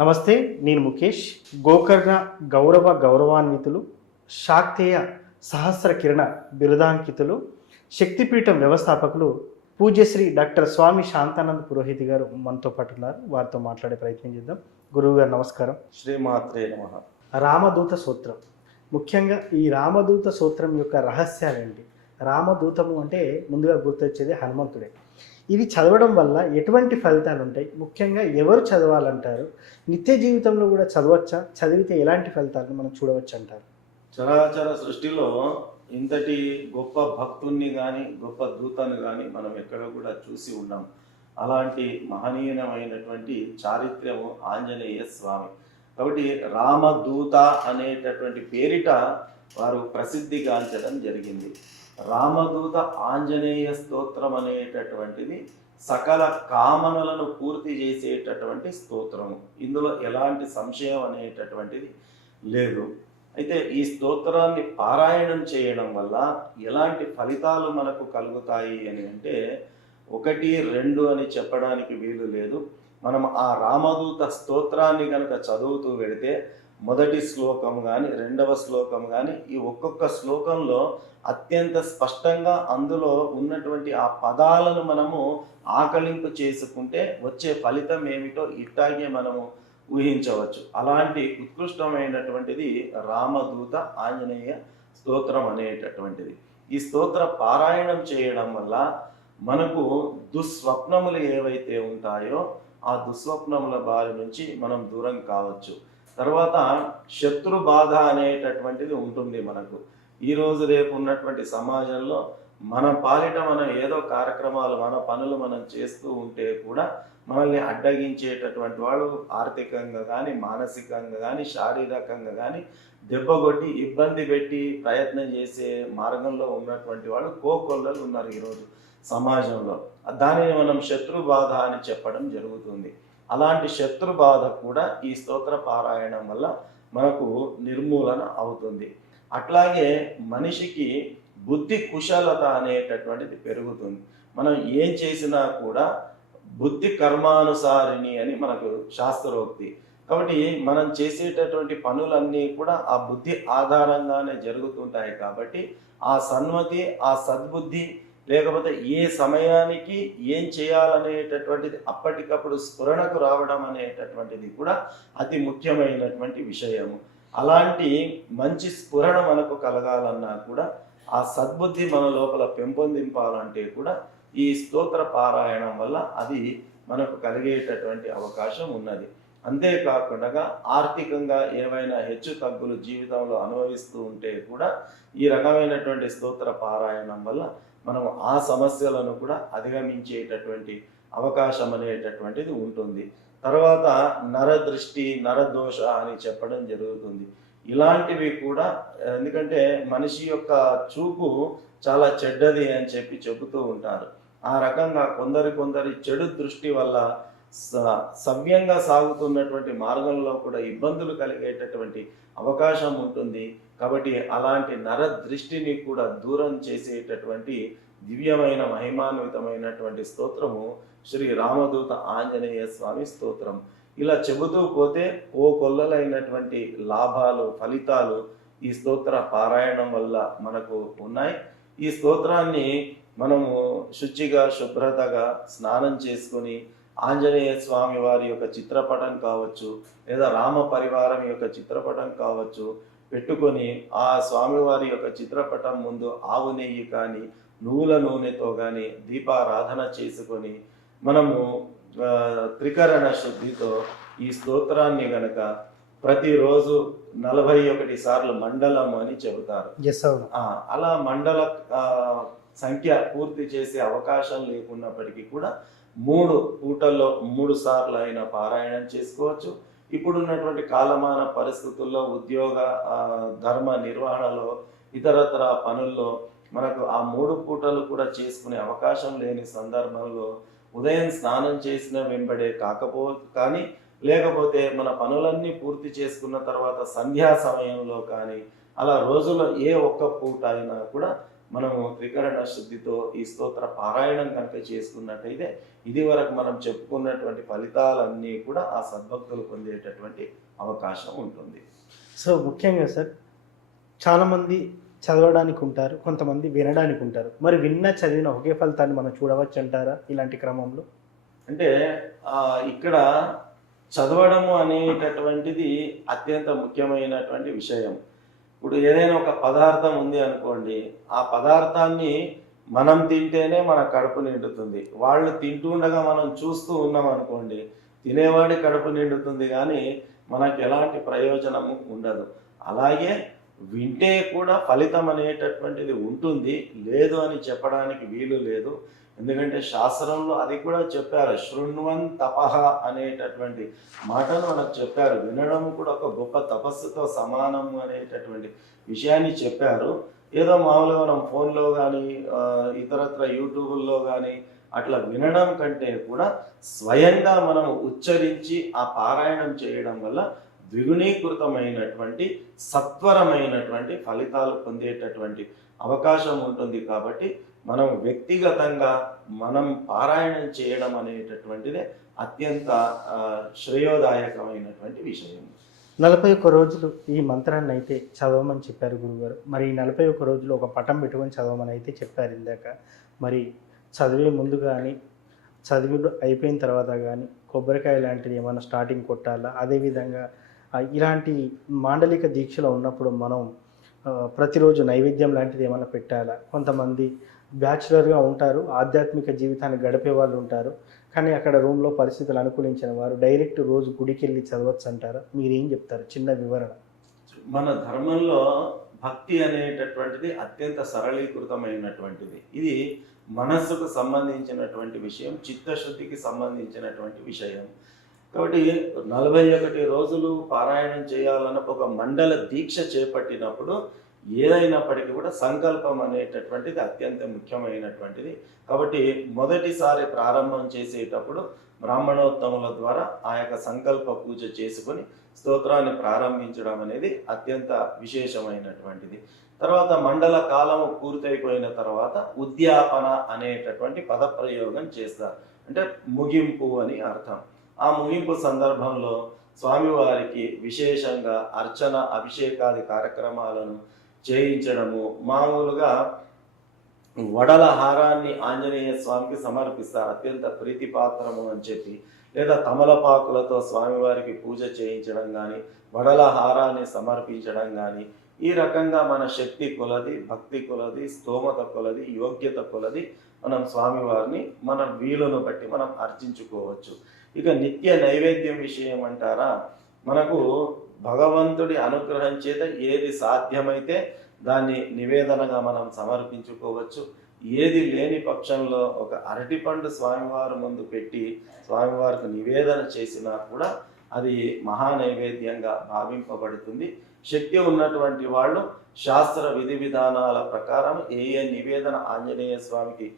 నమస్తే, నేను ముఖేష్. గోకర్ణ గౌరవాన్వితులు, శాక్తేయ సహస్ర కిరణ బిరుదాంకితులు, శక్తిపీఠం వ్యవస్థాపకులు పూజ్యశ్రీ డాక్టర్ స్వామి శాంతానంద పురోహితి గారు మనతో పాటు ఉన్నారు. వారితో మాట్లాడే ప్రయత్నం చేద్దాం. గురువు గారు నమస్కారం. శ్రీమాత్రే నమః. రామదూత సూత్రం, ముఖ్యంగా ఈ రామదూత సూత్రం యొక్క రహస్యాలేంటి? రామదూతము అంటే ముందుగా గుర్తొచ్చేది హనుమంతుడే. ఇది చదవడం వల్ల ఎటువంటి ఫలితాలు ఉంటాయి? ముఖ్యంగా ఎవరు చదవాలంటారు? నిత్య జీవితంలో కూడా చదవచ్చా? చదివితే ఎలాంటి ఫలితాలను మనం చూడవచ్చు అంటారు? చరాచర సృష్టిలో ఇంతటి గొప్ప భక్తుల్ని కానీ గొప్ప దూతను కానీ మనం ఎక్కడ కూడా చూసి ఉన్నాం. అలాంటి మహనీయమైనటువంటి చారిత్ర్యము ఆంజనేయ స్వామి. కాబట్టి రామదూత అనేటటువంటి పేరిట వారు ప్రసిద్ధిగాంచడం జరిగింది. రామదూత ఆంజనేయ స్తోత్రం అనేటటువంటిది సకల కామనలను పూర్తి చేసేటటువంటి స్తోత్రము. ఇందులో ఎలాంటి సంశయం అనేటటువంటిది లేదు. అయితే ఈ స్తోత్రాన్ని పారాయణం చేయడం వల్ల ఎలాంటి ఫలితాలు మనకు కలుగుతాయి అని అంటే 1, 2 అని చెప్పడానికి వీలు లేదు. మనం ఆ రామదూత స్తోత్రాన్ని కనుక చదువుతూ వెళితే మొదటి శ్లోకం కానీ 2వ శ్లోకం కానీ ఈ ఒక్కొక్క శ్లోకంలో అత్యంత స్పష్టంగా అందులో ఉన్నటువంటి ఆ పదాలను మనము ఆకలింపు చేసుకుంటే వచ్చే ఫలితం ఏమిటో ఇట్టాగే మనము ఊహించవచ్చు. అలాంటి ఉత్కృష్టమైనటువంటిది రామదూత ఆంజనేయ స్తోత్రం అనేటటువంటిది. ఈ స్తోత్ర పారాయణం చేయడం వల్ల మనకు దుస్వప్నములు ఏవైతే ఉంటాయో ఆ దుస్వప్నముల బారి నుంచి మనం దూరం కావచ్చు. తర్వాత శత్రు బాధ అనేటటువంటిది ఉంటుంది మనకు. ఈరోజు రేపు ఉన్నటువంటి సమాజంలో మన పాలిట మనం ఏదో కార్యక్రమాలు మన పనులు మనం చేస్తూ ఉంటే కూడా మనల్ని అడ్డగించేటటువంటి వాడు ఆర్థికంగా కానీ మానసికంగా కానీ శారీరకంగా కానీ దెబ్బగొట్టి ఇబ్బంది పెట్టి ప్రయత్నం చేసే మార్గంలో ఉన్నటువంటి వాడు కోకొల్లలు ఉన్నారు ఈరోజు సమాజంలో. దానిని మనం శత్రు బాధ అని చెప్పడం జరుగుతుంది. అలాంటి శత్రు బాధ కూడా ఈ స్తోత్ర పారాయణం వల్ల మనకు నిర్మూలన అవుతుంది. అట్లాగే మనిషికి బుద్ధి కుశలత అనేటటువంటిది పెరుగుతుంది. మనం ఏం చేసినా కూడా బుద్ధి కర్మానుసారిణి అని మనకు శాస్త్రోక్తి. కాబట్టి మనం చేసేటటువంటి పనులన్నీ కూడా ఆ బుద్ధి ఆధారంగానే జరుగుతుంటాయి. కాబట్టి ఆ సన్మతి, ఆ సద్బుద్ధి లేకపోతే ఏ సమయానికి ఏం చేయాలనేటటువంటిది అప్పటికప్పుడు స్ఫురణకు రావడం అనేటటువంటిది కూడా అతి ముఖ్యమైనటువంటి విషయము. అలాంటి మంచి స్ఫురణ మనకు కలగాలన్నా కూడా ఆ సద్బుద్ధి మన లోపల పెంపొందింపాలంటే కూడా ఈ స్తోత్ర పారాయణం వల్ల అది మనకు కలిగేటటువంటి అవకాశం ఉన్నది. అంతేకాకుండా ఆర్థికంగా ఏవైనా హెచ్చు తగ్గులు జీవితంలో అనుభవిస్తూ ఉంటే కూడా ఈ రకమైనటువంటి స్తోత్ర పారాయణం వల్ల మనం ఆ సమస్యలను కూడా అధిగమించేటటువంటి అవకాశం అనేటటువంటిది ఉంటుంది. తర్వాత నరదృష్టి, నరదోష అని చెప్పడం జరుగుతుంది. ఇలాంటివి కూడా, ఎందుకంటే మనిషి యొక్క చూపు చాలా చెడ్డది అని చెబుతూ ఉంటారు. ఆ రకంగా కొందరి చెడు దృష్టి వల్ల సవ్యంగా సాగుతున్నటువంటి మార్గంలో కూడా ఇబ్బందులు కలిగేటటువంటి అవకాశం ఉంటుంది. కాబట్టి అలాంటి నర దృష్టిని కూడా దూరం చేసేటటువంటి దివ్యమైన మహిమాన్వితమైనటువంటి స్తోత్రము శ్రీ రామదూత ఆంజనేయ స్వామి స్తోత్రం. ఇలా చెబుతూ పోతే కొల్లలైనటువంటి లాభాలు, ఫలితాలు ఈ స్తోత్ర పారాయణం వల్ల మనకు ఉన్నాయి. ఈ స్తోత్రాన్ని మనము శుచిగా, శుభ్రతగా స్నానం చేసుకొని ఆంజనేయ స్వామి వారి యొక్క చిత్రపటం కావచ్చు, లేదా రామ పరివారం యొక్క చిత్రపటం కావచ్చు పెట్టుకొని ఆ స్వామివారి యొక్క చిత్రపటం ముందు ఆవు నెయ్యి కానీ నువ్వుల నూనెతో కానీ దీపారాధన చేసుకొని మనము త్రికరణ శుద్ధితో ఈ స్తోత్రాన్ని గనక ప్రతిరోజు 41 సార్లు మండలం అని చెబుతారు. అలా మండల సంఖ్య పూర్తి చేసే అవకాశం లేకున్నప్పటికీ కూడా 3 పూటల్లో 3 సార్లు అయినా పారాయణం చేసుకోవచ్చు. ఇప్పుడున్నటువంటి కాలమాన పరిస్థితుల్లో ఉద్యోగ ధర్మ నిర్వహణలో ఇతరత్ర పనుల్లో మనకు ఆ 3 పూటలు కూడా చేసుకునే అవకాశం లేని సందర్భంలో ఉదయం స్నానం చేసిన వెంబడే కానీ లేకపోతే మన పనులన్నీ పూర్తి చేసుకున్న తర్వాత సంధ్యా సమయంలో కానీ అలా రోజులో ఏ ఒక్క పూట అయినా కూడా మనము త్రికరణ శుద్ధితో ఈ స్తోత్ర పారాయణం కనుక చేసుకున్నట్టయితే ఇది వరకు మనం చెప్పుకున్నటువంటి ఫలితాలన్నీ కూడా ఆ సద్భక్తులు పొందేటటువంటి అవకాశం ఉంటుంది. సో ముఖ్యంగా సార్ చాలామంది చదవడానికి ఉంటారు, కొంతమంది వినడానికి ఉంటారు. మరి చదివిన ఒకే ఫలితాన్ని మనం చూడవచ్చు అంటారా ఇలాంటి క్రమంలో? అంటే ఇక్కడ చదవడము అనేటటువంటిది అత్యంత ముఖ్యమైనటువంటి విషయం. ఇప్పుడు ఏదైనా ఒక పదార్థం ఉంది అనుకోండి, ఆ పదార్థాన్ని మనం తింటేనే మన కడుపు నిండుతుంది. వాళ్ళు తింటుండగా మనం చూస్తూ ఉన్నాం అనుకోండి, తినేవాడి కడుపు నిండుతుంది కానీ మనకు ఎలాంటి ప్రయోజనము ఉండదు. అలాగే వింటే కూడా ఫలితం అనేటటువంటిది ఉంటుంది, లేదు అని చెప్పడానికి వీలు లేదు. ఎందుకంటే శాస్త్రంలో అది కూడా చెప్పారు, శృణ్వన్ తపః అనేటటువంటి మాటను మనకు చెప్పారు. వినడం కూడా ఒక గొప్ప తపస్సుతో సమానము అనేటటువంటి విషయాన్ని చెప్పారు. ఏదో మామూలుగా మనం ఫోన్లో కానీ ఇతరత్ర యూట్యూబుల్లో కానీ అట్లా వినడం కంటే కూడా స్వయంగా మనం ఉచ్చరించి ఆ పారాయణం చేయడం వల్ల ద్విగుణీకృతమైనటువంటి సత్వరమైనటువంటి ఫలితాలు పొందేటటువంటి అవకాశం ఉంటుంది. కాబట్టి మనం వ్యక్తిగతంగా మనం పారాయణం చేయడం అనేటటువంటిదే అత్యంత శ్రేయోదాయకమైనటువంటి విషయం. 41 రోజులు ఈ మంత్రాన్ని అయితే చదవమని చెప్పారు గురుగారు. మరి ఈ 41 రోజులు ఒక పటం పెట్టుకొని చదవమని అయితే చెప్పారు ఇందాక. మరి చదివే ముందు కానీ చదివి అయిపోయిన తర్వాత కానీ కొబ్బరికాయ లాంటిది ఏమైనా స్టార్టింగ్ కొట్టాలా? అదేవిధంగా ఇలాంటి మాండలిక దీక్షలో ఉన్నప్పుడు మనం ప్రతిరోజు నైవేద్యం లాంటిది ఏమైనా పెట్టాలా? కొంతమంది బ్యాచులర్గా ఉంటారు, ఆధ్యాత్మిక జీవితాన్ని గడిపే వాళ్ళు ఉంటారు, కానీ అక్కడ రూమ్లో పరిస్థితులు అనుకూలించిన వారు డైరెక్ట్ రోజు గుడికి వెళ్ళి చదవచ్చు అంటారా? మీరేం చెప్తారు? చిన్న వివరణ. మన ధర్మంలో భక్తి అనేటటువంటిది అత్యంత సరళీకృతమైనటువంటిది. ఇది మనస్సుకు సంబంధించినటువంటి విషయం, చిత్తశుద్ధికి సంబంధించినటువంటి విషయం. కాబట్టి 41 రోజులు పారాయణం చేయాలన్న ఒక మండల దీక్ష చేపట్టినప్పుడు ఏదైనప్పటికీ కూడా సంకల్పం అనేటటువంటిది అత్యంత ముఖ్యమైనటువంటిది. కాబట్టి మొదటిసారి ప్రారంభం చేసేటప్పుడు బ్రాహ్మణోత్తముల ద్వారా ఆ యొక్క సంకల్ప పూజ చేసుకొని స్తోత్రాన్ని ప్రారంభించడం అనేది అత్యంత విశేషమైనటువంటిది. తర్వాత మండల కాలము పూర్తయిపోయిన తర్వాత ఉద్యాపన అనేటటువంటి పదప్రయోగం చేస్తారు. అంటే ముగింపు అని అర్థం. ఆ ముగింపు సందర్భంలో స్వామివారికి విశేషంగా అర్చన అభిషేకాది కార్యక్రమాలను చేయించడము, మామూలుగా వడల హారాన్ని ఆంజనేయ స్వామికి సమర్పిస్తారు, అత్యంత ప్రీతిపాత్రము అని చెప్పి. లేదా తమలపాకులతో స్వామివారికి పూజ చేయించడం కానీ, వడల హారాన్ని సమర్పించడం కానీ, ఈ రకంగా మన శక్తి కొలది, భక్తి కొలది, స్తోమత కొలది, యోగ్యత కొలది మనం స్వామివారిని మన వీలును బట్టి మనం అర్చించుకోవచ్చు. ఇక నిత్య నైవేద్యం విషయం అంటారా, మనకు భగవంతుడి అనుగ్రహం చేత ఏది సాధ్యమైతే దాన్ని నివేదనగా మనం సమర్పించుకోవచ్చు. ఏది లేని పక్షంలో ఒక అరటిపండు స్వామివారి ముందు పెట్టి స్వామివారికి నివేదన చేసినా కూడా అది మహానైవేద్యంగా భావింపబడుతుంది. శక్తి ఉన్నటువంటి వాళ్ళు శాస్త్ర విధి విధానాల ప్రకారం ఏ ఏ నివేదన ఆంజనేయ స్వామికి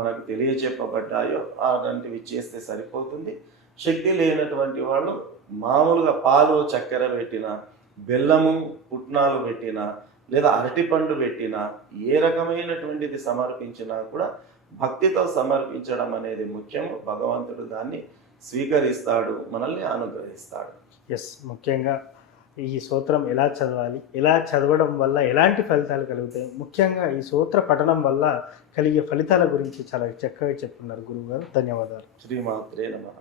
మనకు తెలియచెప్పబడ్డాయో అలాంటివి చేస్తే సరిపోతుంది. శక్తి లేనటువంటి వాళ్ళు మామూలుగా పాలు చక్కెర పెట్టిన, బెల్లము పుట్నాలు పెట్టిన, లేదా అరటిపండు పెట్టిన, ఏ రకమైనటువంటిది సమర్పించినా కూడా భక్తితో సమర్పించడం అనేది ముఖ్యం. భగవంతుడు దాన్ని స్వీకరిస్తాడు, మనల్ని అనుగ్రహిస్తాడు. ఎస్, ముఖ్యంగా ఈ స్తోత్రం ఎలా చదవాలి, ఎలా చదవడం వల్ల ఎలాంటి ఫలితాలు కలుగుతాయి, ముఖ్యంగా ఈ స్తోత్ర పఠనం వల్ల కలిగే ఫలితాల గురించి చాలా చక్కగా చెప్పుకున్నారు గురువుగారు. ధన్యవాదాలు. శ్రీమాత్రే నమః.